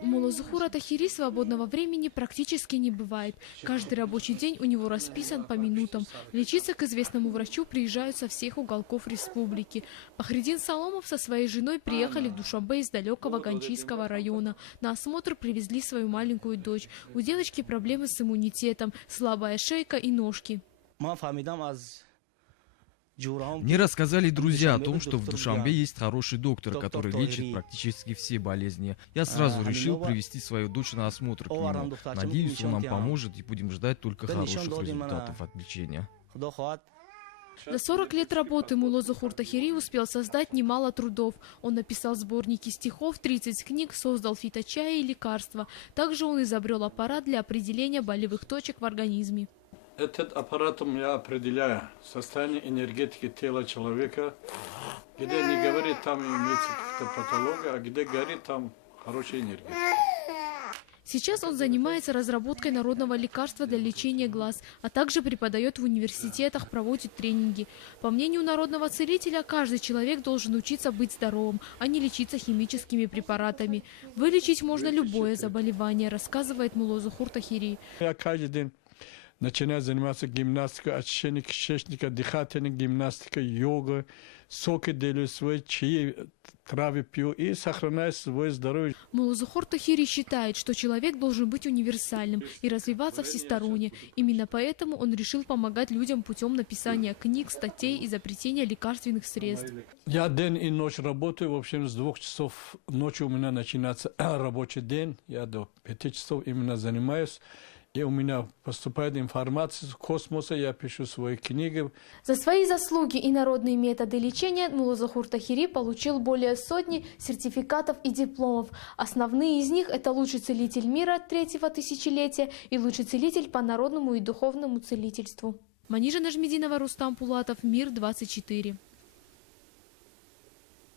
У Муллазухура Тахири свободного времени практически не бывает. Каждый рабочий день у него расписан по минутам. Лечиться к известному врачу приезжают со всех уголков республики. Пахридин Саломов со своей женой приехали в Душанбе из далекого Ганчийского района. На осмотр привезли свою маленькую дочь. У девочки проблемы с иммунитетом, слабая шейка и ножки. Мне рассказали друзья о том, что в Душанбе есть хороший доктор, который лечит практически все болезни. Я сразу решил привести свою дочь на осмотр к нему. Надеюсь, он нам поможет и будем ждать только хороших результатов от лечения. За 40 лет работы Муллазухур Тахири успел создать немало трудов. Он написал сборники стихов, 30 книг, создал фиточаи и лекарства. Также он изобрел аппарат для определения болевых точек в организме. Этот аппаратом я определяю состояние энергетики тела человека. Где не говорит, там имеется какая-то патология, а где горит, там хорошая энергия. Сейчас он занимается разработкой народного лекарства для лечения глаз, а также преподает в университетах, проводит тренинги. По мнению народного целителя, каждый человек должен учиться быть здоровым, а не лечиться химическими препаратами. Вылечить можно любое заболевание, рассказывает Муллазухур Тахири. Я каждый день начинаю заниматься гимнастикой, очищением кишечника, дыхательной гимнастикой, йогой, соки делаю свои, чаи, травы пью и сохраняю свое здоровье. Муллазухур Тахири считает, что человек должен быть универсальным и развиваться всесторонне. Именно поэтому он решил помогать людям путем написания книг, статей и изобретения лекарственных средств. Я день и ночь работаю, в общем, с 2 часов ночи у меня начинается рабочий день, я до 5 часов именно занимаюсь. И у меня поступает информация из космоса, я пишу свои книги. За свои заслуги и народные методы лечения Муллазухур Тахири получил более сотни сертификатов и дипломов. Основные из них – это лучший целитель мира 3-го тысячелетия и лучший целитель по народному и духовному целительству. Манижа Нажмединова, Рустам Пулатов, Мир 24.